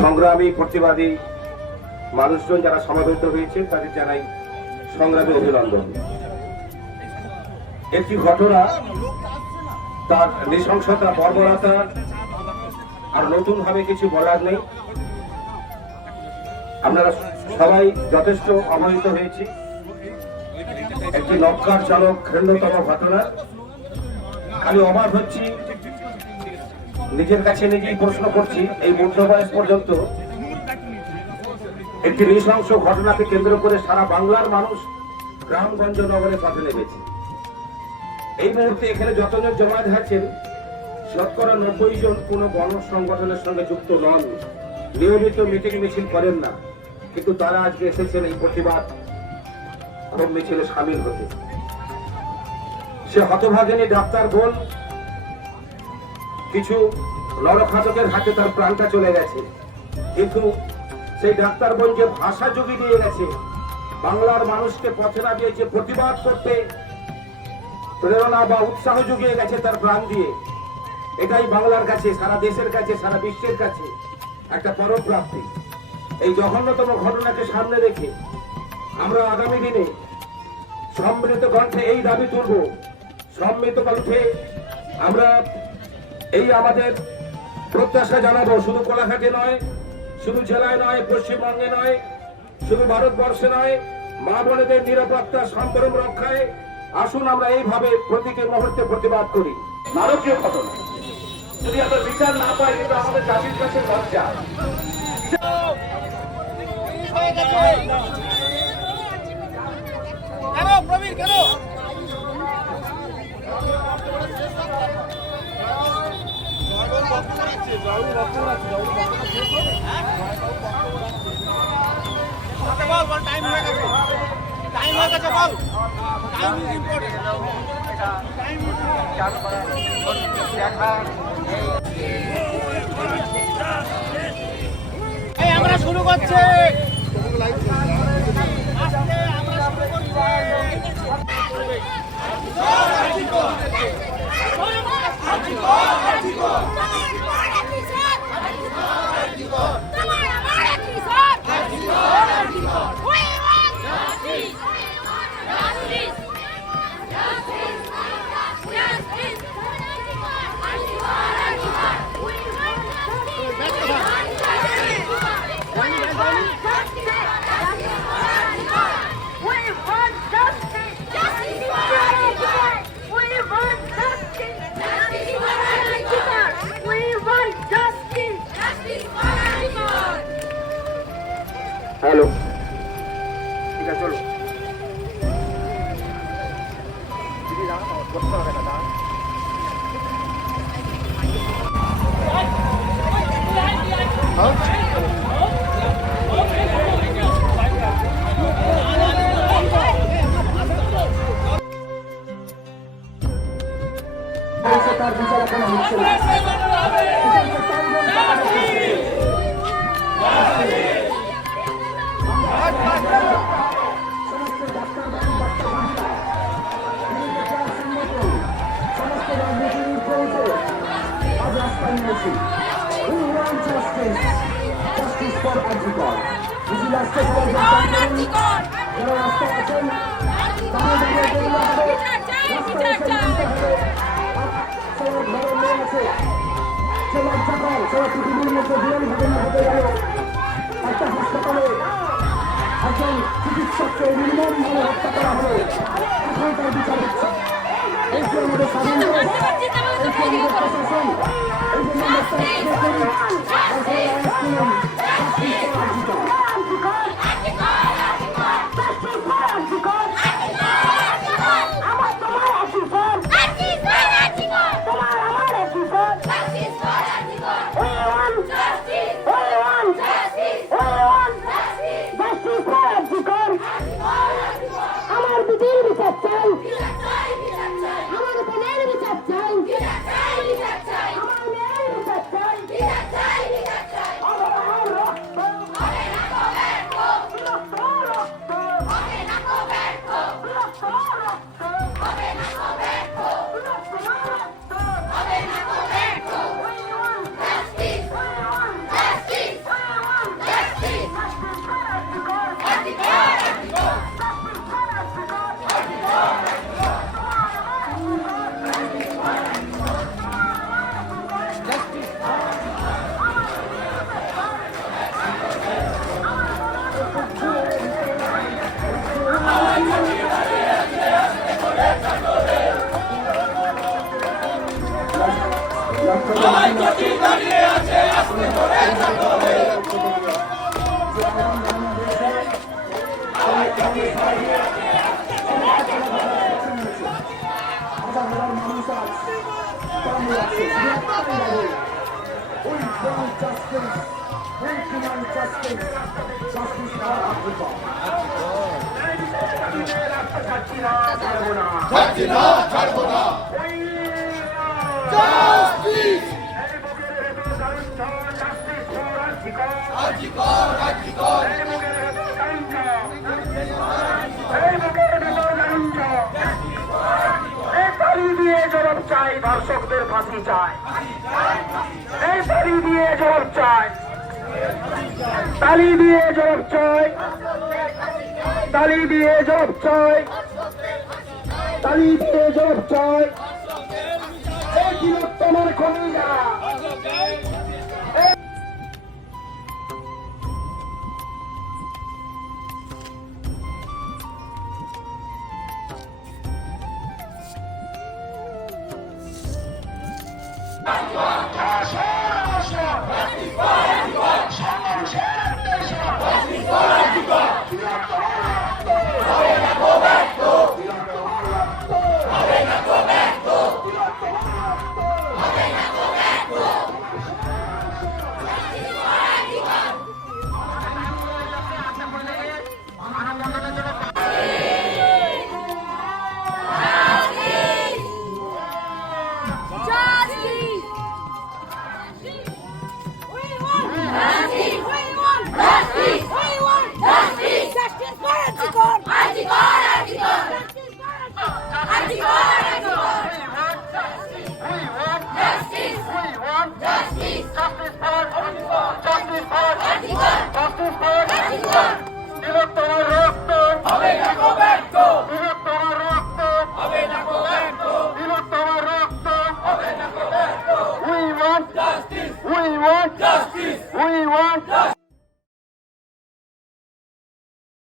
সংগ্রামী প্রতিবাদী মানুষজন যারা সমাবেত হয়েছে তাদের জানাই সংগ্রামী অভিনন্দন। একটি ঘটনা, তার নৃশংসতা, বর্বরতা আর নতুন ভাবে কিছু বলার নেই। আপনারা সবাই যথেষ্ট অবহিত হয়েছি। একটি নক্কারজনক ঘৃণ্যতম ঘটনা। খালি অবাক হচ্ছি, নিজের কাছে নিজেই প্রশ্ন করছি, এই মধ্য বয়স পর্যন্ত একটি নৃশংস ঘটনাকে কেন্দ্র করে সারা বাংলার মানুষ গ্রামগঞ্জ নগরে পথে নেমেছে। এই মুহূর্তে এখানে যতজন জমায়েত আছেন, শতকরা 90 জন কোন গণ সংগঠনের সঙ্গে যুক্ত নন, নিয়মিত মিটিং মিছিল করেন না, কিন্তু তারা আজকে এসেছেন এই প্রতিবাদ ক্ষোভ মিছিলে সামিল হতে। সে হতভাগিনী ডাক্তার বোন কিছু নরখাতকের হাতে তার প্রাণটা চলে গেছে, কিন্তু সেই ডাক্তার বোন যে ভাষা যোগী দিয়ে গেছে, বাংলার মানুষকে পথে নামিয়ে যে প্রতিবাদ করতে প্রেরণা বা উৎসাহ জুগিয়ে গেছে তার প্রাণ দিয়ে, এটাই বাংলার কাছে, সারা দেশের কাছে, সারা বিশ্বের কাছে একটা পরম প্রাপ্তি। এই জঘন্যতম ঘটনাকে সামনে রেখে আমরা আগামী দিনে সম্মিলিত কণ্ঠে এই দাবি তুলব। সম্মিলিত কণ্ঠে আমরা এই আমাদের প্রত্যাশা জানাবো, শুধু কোলাঘাটে নয়, শুধু জেলায় নয়, পশ্চিমবঙ্গে নয়, শুধু ভারতবর্ষে নয়, মা বোনেদের নিরাপত্তা সম্ভ্রম রক্ষায় আসুন আমরা এইভাবে প্রতীকী মুহূর্তে প্রতিবাদ করি। নারকীয় ঘটনা, যদি আমরা বিচার না পাই, কিন্তু আমাদের জাতির কাছে লজ্জা। কেন প্রবীর, কেন বল, টাইম হয়ে গেছে, টাইম হয়ে গেছে, বল, টাইম ইজ ইম্পর্টেন্ট, টাইম এই আমরা শুরু করছি। হ্যালো, ঠিক আছে, চলো। তার বিচার এখনো হচ্ছে না। সমস্ত রাজনীতির ঊর্ধ্বে আজ রাস্তায় নেমেছি। We want justice. Justice for Arjikar. মিছিল আসতে সবাই যোগদান করুন। যারা রাস্তায় আছেন তাদের দাঁড়িয়ে বেরোতে হবে, রাস্তায় এসে নামতে হবে। সবার ঘরে মেয়ে আছে, সে লজ্জাকর, সারা পৃথিবীর মধ্যে জীবন ঘটনা ঘটে গেল। একটা হাসপাতালে একজন চিকিৎসককে নির্মমভাবে হত্যা করা হলো, এখন তার বিচার হচ্ছে। এই যে আমাদের স্বাধীন দেশ, এই যে আমাদের প্রশাসন, এই জন্য আমরা আমার বিটির বিচার চাই, আমার বোনের বিচার চাই, আমার মেয়ের বিচার চাই। justice. Justice for Africa. চাই ধর্ষকদের ফাঁসি চাই, এই তালি দিয়ে জবাব চাই, তালি দিয়ে জবাব চাই, তালি দিয়ে জবাব চাই, তালি দিয়ে জবাব চাই। এই তিলোত্তমার খুনিরা